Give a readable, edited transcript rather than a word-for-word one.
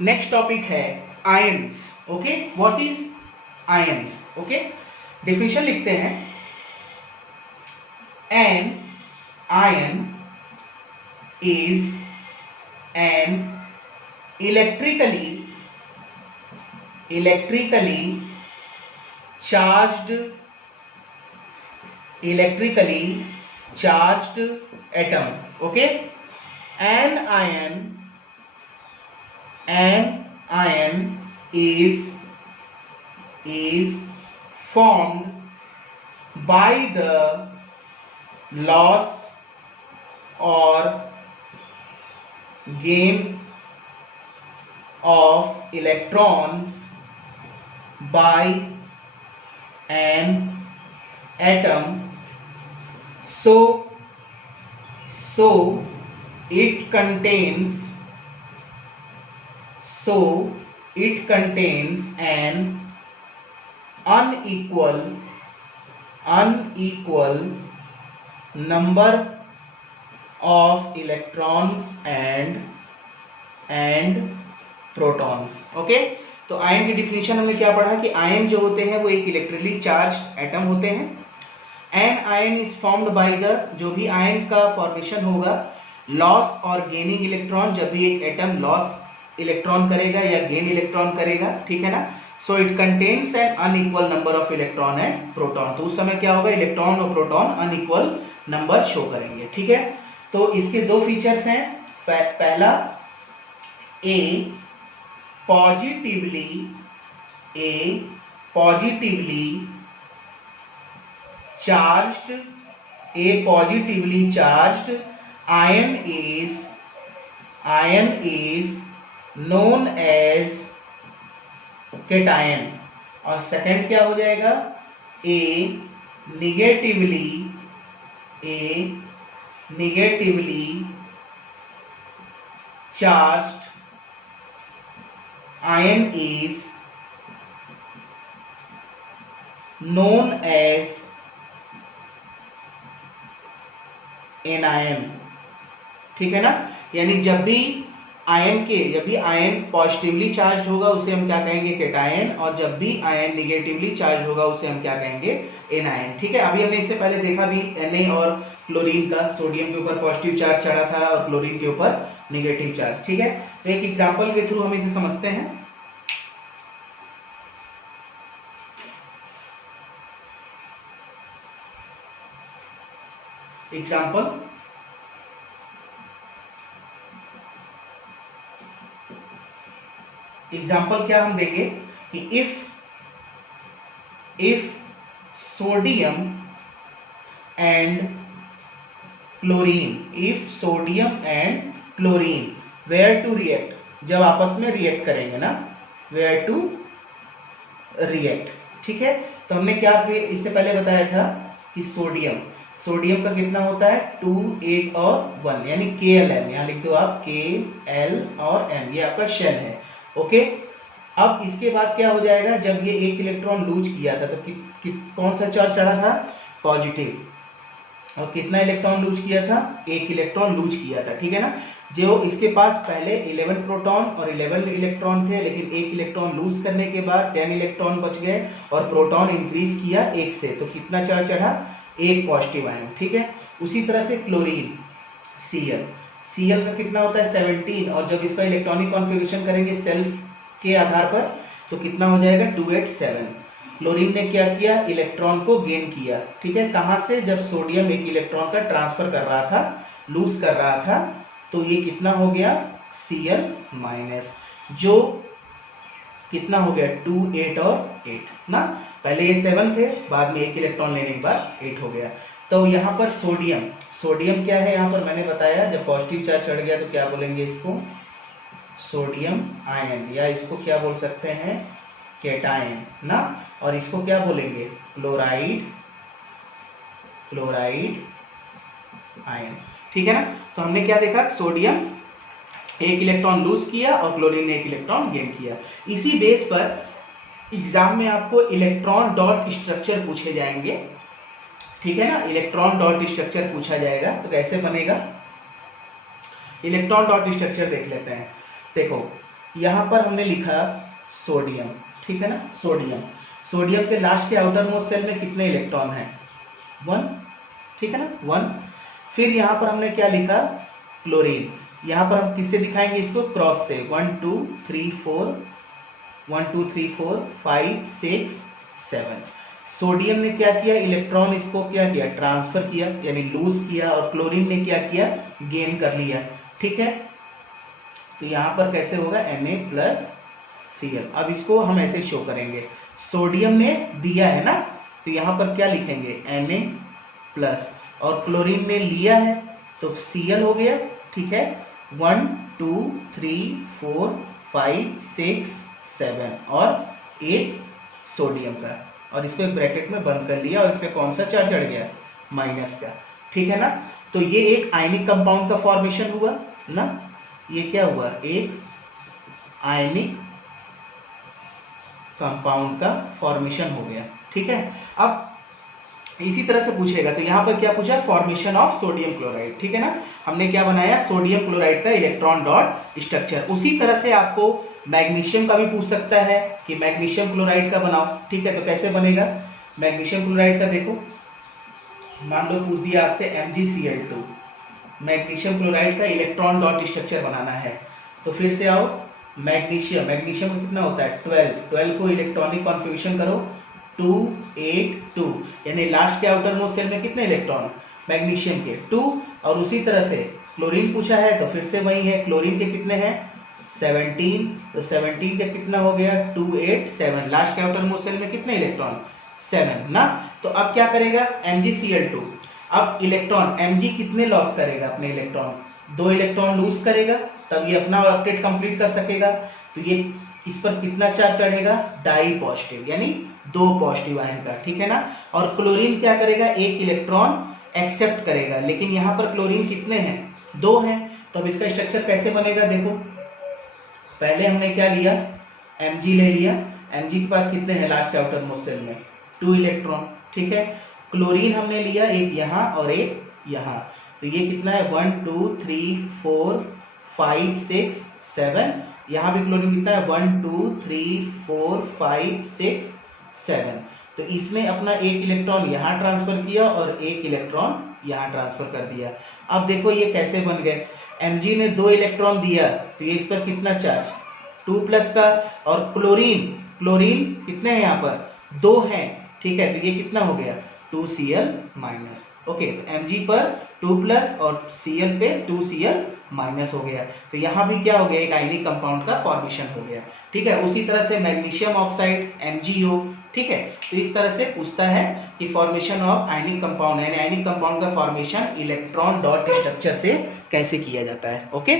Next topic है ions. Okay, what is ions? Okay, definition लिखते हैं। An ion is an electrically charged atom. Okay, an ion is formed by the loss or gain of electrons by an atom, so it contains an unequal number of electrons and protons. Okay, तो ion की definition हमने क्या पढ़ा कि ion जो होते हैं वो एक इलेक्ट्रिकली चार्ज एटम होते हैं। An ion is formed by the, जो भी आयन का फॉर्मेशन होगा, लॉस और गेनिंग इलेक्ट्रॉन, जब भी एक एटम लॉस इलेक्ट्रॉन करेगा या गेन इलेक्ट्रॉन करेगा, ठीक है ना। So it contains an unequal number of electron and proton. तो उस समय क्या होगा, इलेक्ट्रॉन और प्रोटॉन अनइक्वल नंबर शो करेंगे, ठीक है। तो इसके दो फीचर्स हैं। पहला, ए positively charged ion is known as cation, और सेकंड क्या हो जाएगा, a negatively charged ion is known as anion, ठीक है ना। यानी जब भी आयन पॉजिटिवली चार्ज होगा उसे हम क्या कहेंगे, केटायन, और जब भी आयन निगेटिवली चार्ज होगा उसे हम क्या कहेंगे, एनायन, ठीक है। अभी हमने इससे पहले देखा भी Na और क्लोरीन का, सोडियम के ऊपर पॉजिटिव चार्ज चढ़ा था और क्लोरीन के ऊपर नेगेटिव चार्ज, ठीक है। तो एक एग्जांपल के थ्रू हम इसे समझते हैं। एग्जाम्पल क्या हम देंगे कि if sodium and chlorine were to react, जब आपस में रिएक्ट करेंगे ना, वेयर टू रिएक्ट, ठीक है। तो हमने क्या इससे पहले बताया था कि सोडियम का कितना होता है, 2, 8 और 1, यानी KLm, यहाँ लिख दो आप KL और M, ये आपका शेल है। ओके, अब इसके बाद क्या हो जाएगा, जब ये एक इलेक्ट्रॉन लूज किया था तो कौन सा चार्ज चढ़ा था, पॉजिटिव, और कितना इलेक्ट्रॉन लूज किया था, एक इलेक्ट्रॉन लूज किया था, ठीक है ना। जो इसके पास पहले 11 प्रोटॉन और 11 इलेक्ट्रॉन थे, लेकिन एक इलेक्ट्रॉन लूज करने के बाद 10 इलेक्ट्रॉन बच गए और प्रोटॉन इंक्रीज किया 1 से, तो कितना चार्ज चढ़ा, एक पॉजिटिव आयन, ठीक है। उसी तरह से क्लोरीन, Cl का कितना होता है 17, और जब इसका इलेक्ट्रॉनिक कॉन्फ़िगरेशन करेंगे सेल्स के आधार पर तो कितना हो जाएगा 287। क्लोरीन ने क्या किया, इलेक्ट्रॉन को गेन किया, ठीक है। कहाँ से, जब सोडियम एक इलेक्ट्रॉन का ट्रांसफर कर रहा था, लूज कर रहा था, तो ये कितना हो गया Cl-, जो कितना हो गया 2, 8 और 8 ना, पहले ये 7 थे, बाद में एक इलेक्ट्रॉन लेने के बाद 8 हो गया। तो यहाँ पर सोडियम क्या है, यहाँ पर मैंने बताया जब पॉजिटिव चार्ज चढ़ गया तो क्या बोलेंगे इसको, सोडियम आयन, या इसको क्या बोल सकते हैं, केटायन ना, और इसको क्या बोलेंगे, क्लोराइड आयन, ठीक है ना। तो हमने क्या देखा, सोडियम एक इलेक्ट्रॉन लूज किया और क्लोरीन ने एक इलेक्ट्रॉन गेन किया। इसी बेस पर एग्जाम में आपको इलेक्ट्रॉन डॉट स्ट्रक्चर पूछे जाएंगे, ठीक है ना। इलेक्ट्रॉन डॉट स्ट्रक्चर पूछा जाएगा, तो कैसे बनेगा, इलेक्ट्रॉन डॉट स्ट्रक्चर देख लेते हैं। देखो, यहाँ पर हमने लिखा सोडियम, ठीक है ना, सोडियम। सोडियम के लास्ट के आउटर मोस्ट शेल में कितने इलेक्ट्रॉन हैं? 1, ठीक है ना, 1। फिर यहाँ पर हमने क्या लिखा? क्लोरीन। यहाँ पर हम किससे दिखाएंगे इसको? क्रॉस से। 1 2 3 4 1 2 3 4 5 6 7। सोडियम ने क्या किया? इलेक्ट्रॉन इसको क्या किया? ट्रांसफर किया, यानी लूज किया, और क्लोरीन ने क्या किया? गेन कर लिया, ठीक है। तो यहाँ पर कैसे होगा? Na+Cl। अब इसको हम ऐसे शो करेंगे, सोडियम ने दिया है ना, तो यहाँ पर क्या लिखेंगे? Na+, और क्लोरीन ने लिया है तो Cl हो गया, ठीक है। 1 2 3 4 5 6 7 और 8 सोडियम का, और इसको एक ब्रैकेट में बंद कर लिया, और इस पे कौन सा चार्ज चढ़ गया? माइनस का, ठीक है ना। तो ये एक आयनिक कंपाउंड का फॉर्मेशन हुआ ना, ये क्या हुआ? एक आयनिक कंपाउंड का फॉर्मेशन हो गया, ठीक है। अब इसी तरह से पूछेगा, तो यहाँ पर क्या पूछा? फॉर्मेशन ऑफ सोडियम क्लोराइड, ठीक है ना। हमने क्या बनाया? सोडियम क्लोराइड का इलेक्ट्रॉन डॉट स्ट्रक्चर। उसी तरह से आपको मैग्नीशियम का भी पूछ सकता है कि मैग्नीशियम क्लोराइड का बनाओ, ठीक है। तो कैसे बनेगा मैग्नीशियम क्लोराइड का? देखो, मान लो पूछ दिया आपसे MgCl2, मैग्नीशियम क्लोराइड का इलेक्ट्रॉन डॉट स्ट्रक्चर बनाना है। तो फिर से आओ, मैग्नीशियम का कितना होता है? 12 को इलेक्ट्रॉनिक कॉन्फ़िगरेशन करो, 2 8 2, यानी लास्ट के आउटर मोस्ट शेल में कितने इलेक्ट्रॉन? मैग्नीशियम के 2। और उसी तरह से क्लोरीन पूछा है, तो फिर से वही है, क्लोरीन के कितने हैं? 17। तो 17 का कितना हो गया? 2 8 7। लास्ट के आउटर मोस्ट शेल में कितने इलेक्ट्रॉन? 7 ना। तो अब क्या करेगा? MgCl2। अब इलेक्ट्रॉन Mg कितने लॉस करेगा? अपने इलेक्ट्रॉन 2 इलेक्ट्रॉन लूज करेगा, तब ये अपना ऑक्टेट कंप्लीट कर सकेगा। तो ये इस पर कितना चार्ज चढ़ेगा? डाई पॉजिटिव, यानी 2 पॉजिटिव आयन का, ठीक है ना। और क्लोरीन क्या करेगा? 1 इलेक्ट्रॉन एक्सेप्ट करेगा, लेकिन यहाँ पर क्लोरीन कितने हैं? 2 हैं। तो अब इसका स्ट्रक्चर कैसे बनेगा? देखो, पहले हमने क्या लिया? Mg ले लिया। Mg के पास कितने हैं लास्ट के आउटर मोस्ट शेल में? 2 इलेक्ट्रॉन, ठीक है। क्लोरीन हमने लिया, एक यहाँ और एक यहाँ, तो ये कितना है? 1 2 3 4 5 6 7। यहाँ भी क्लोरीन कितना है? 1 2 3 4 5 6 7। तो इसने अपना एक इलेक्ट्रॉन यहाँ ट्रांसफर किया और एक इलेक्ट्रॉन यहाँ ट्रांसफर कर दिया। अब देखो ये कैसे बन गए? Mg ने 2 इलेक्ट्रॉन दिया, तो ये इस पर कितना चार्ज? 2+ का। और क्लोरीन कितने हैं यहाँ पर? 2 हैं, ठीक है। तो ये कितना हो गया? 2Cl-। ओके, तो Mg पर 2+ और Cl पे 2Cl- हो गया। तो यहाँ भी क्या हो गया? एक आयनिक कंपाउंड का फॉर्मेशन हो गया, ठीक है। उसी तरह से मैग्नीशियम ऑक्साइड MgO, ठीक है। तो इस तरह से पूछता है कि फॉर्मेशन ऑफ आयनिक कंपाउंड, यानी आयनिक कंपाउंड का फॉर्मेशन इलेक्ट्रॉन डॉट स्ट्रक्चर से कैसे किया जाता है। ओके।